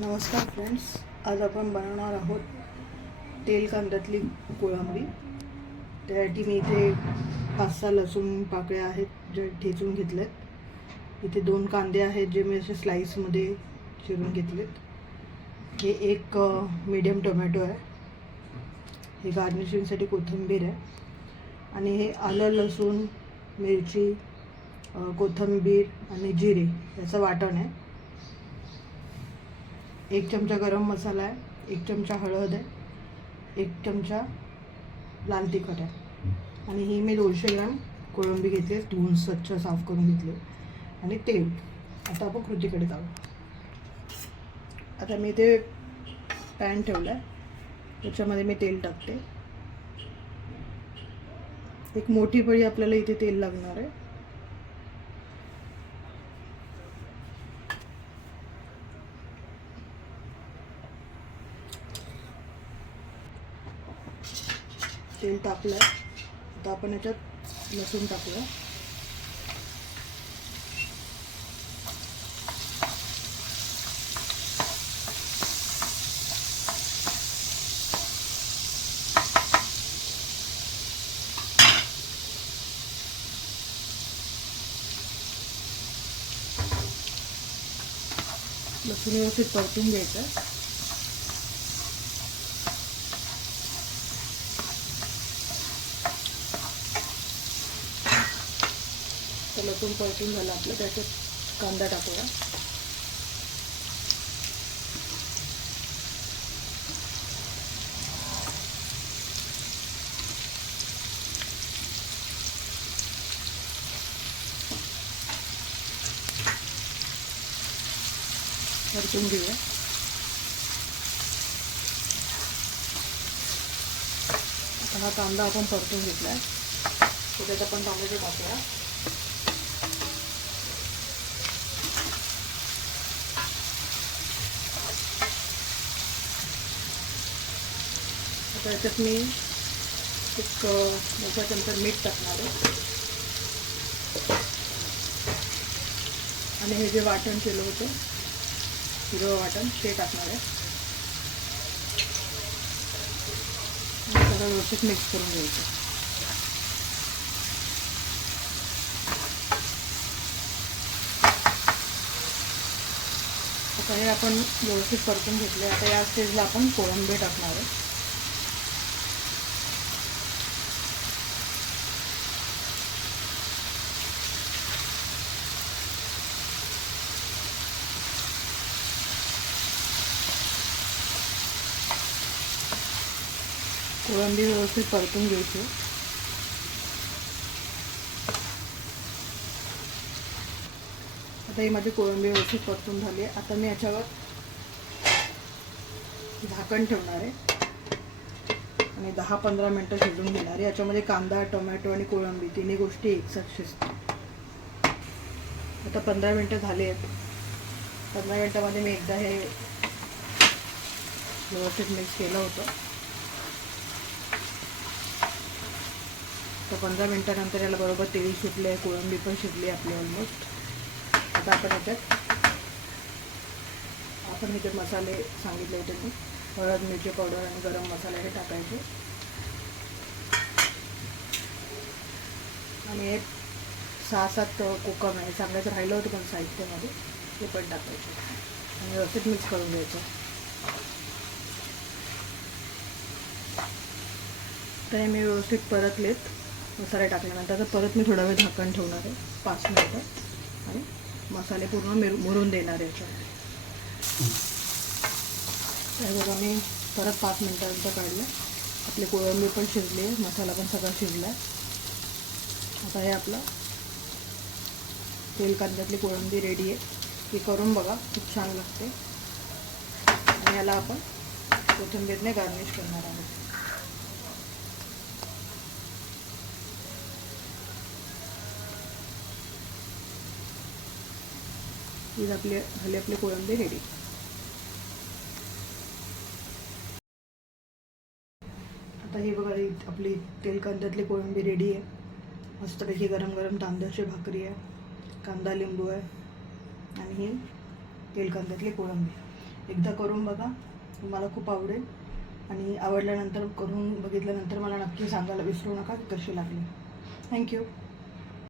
नमस्कार फ्रेंड्स, आज आपण बनवणार आहोत तेल कांद्यातली कोळंबी। त्यासाठी मी इथे 5-6 लसूण पाकळ्या आहेत जे ठेचून घेतलेत। इथे 2 कांदे आहेत जे मी असे स्लाइसमध्ये चिरून घेतलेत। हे एक मीडियम टोमॅटो आहे। हे गार्निशिंगसाठी कोथिंबीर आहे आणि हे आलं, लसूण, मिरची, कोथिंबीर आणि जिरे याचं वाटण आहे। 1 चमचा गरम मसाला आहे, 1 चमचा हळद आहे, 1 चमचा लाल तिखट आहे आणि ही मी 200 ग्रॅम कोळंबी घेतली आहे, धुवून स्वच्छ साफ करून घेतली आणि तेल। आता आपण कृतीकडे जाऊ। आता मी इथे पॅन ठेवला आहे, त्याच्यामध्ये मी तेल टाकते। एक मोठी पळी आपल्याला इथे तेल लागणार आहे। तेल टाकलं आहे, आता आपण याच्यात लसूण टाकूया। लसूण व्यवस्थित परतून घ्यायचं। तर लसूण परतून झालं आपलं, त्याच्यात कांदा टाकूया। परतून घेऊया। आता हा कांदा आपण परतून घेतला आहे, त्याच्यात आपण टोमॅटो टाकूया। आता याच्यात मी 1 मोठा चमचा मीठ टाकणार आहे आणि हे जे वाटण केलं होतं हिरवं वाटण ते टाकणार आहे। सगळं व्यवस्थित मिक्स करून घ्यायचं। आता हे आपण व्यवस्थित परतून घेतले। आता या स्टेजला आपण कोळंबी टाकणार आहे। कोळंबी व्यवस्थित परतून घ्यायची। आता ही माझी कोळंबी व्यवस्थित परतून झाली आहे। आता मी याच्यावर झाकण ठेवणार आहे आणि 10-15 मिनटं शिजवून घेणार आहे। याच्यामध्ये कांदा, टोमॅटो आणि कोळंबी तिन्ही गोष्टी एकसाथ शिजतात। आता 15 मिनटं झाली आहेत। 15 मिनटामध्ये मी एकदा हे व्यवस्थित मिक्स केलं होतं। तर 15 मिनटानंतर याला बरोबर तेल सुटले आहे, कोळंबी पण शिजली आपली ऑलमोस्ट। आता आपण याच्यात इथे मसाले सांगितले होते मी, हळद, मिरची पावडर आणि गरम मसाला हे टाकायचे आणि एक 6-7 कोकम आहे, सांगायचं राहिलं होतं पण साहित्यामध्ये, ते पण टाकायचे आणि व्यवस्थित मिक्स करून घ्यायचं। तर हे मी व्यवस्थित परतलेत मसाले टाकल्यानंतर। तर परत मी थोडा वेळ झाकण ठेवणार आहे, 5 मिनटं, आणि मसाले पूर्ण मुरून देणार आहे याच्यामध्ये। तर बघा मी परत 5 मिनटानंतर काढलं, आपली कोळंबी पण शिजली आहे, मसाला पण सगळा शिजला आहे। आता हे आपलं तेल कांद्यातली कोळंबी रेडी आहे। ती करून बघा, खूप छान लागते आणि याला आपण कोथिंबीरने गार्निश करणार आहोत। ही आपली कोळंबी रेडी। आता ही बघा, आपली तेल कांद्यातली कोळंबी रेडी आहे। मस्तपैकी गरम गरम तांदळाची भाकरी आहे, कांदा लिंबू आहे आणि ही तेल कांद्यातली कोळंबी। एकदा करून बघा, मला खूप आवडेल. आणि आवडल्यानंतर, करून बघितल्यानंतर मला नक्की सांगायला विसरू नका की कशी लागली. थँक्यू.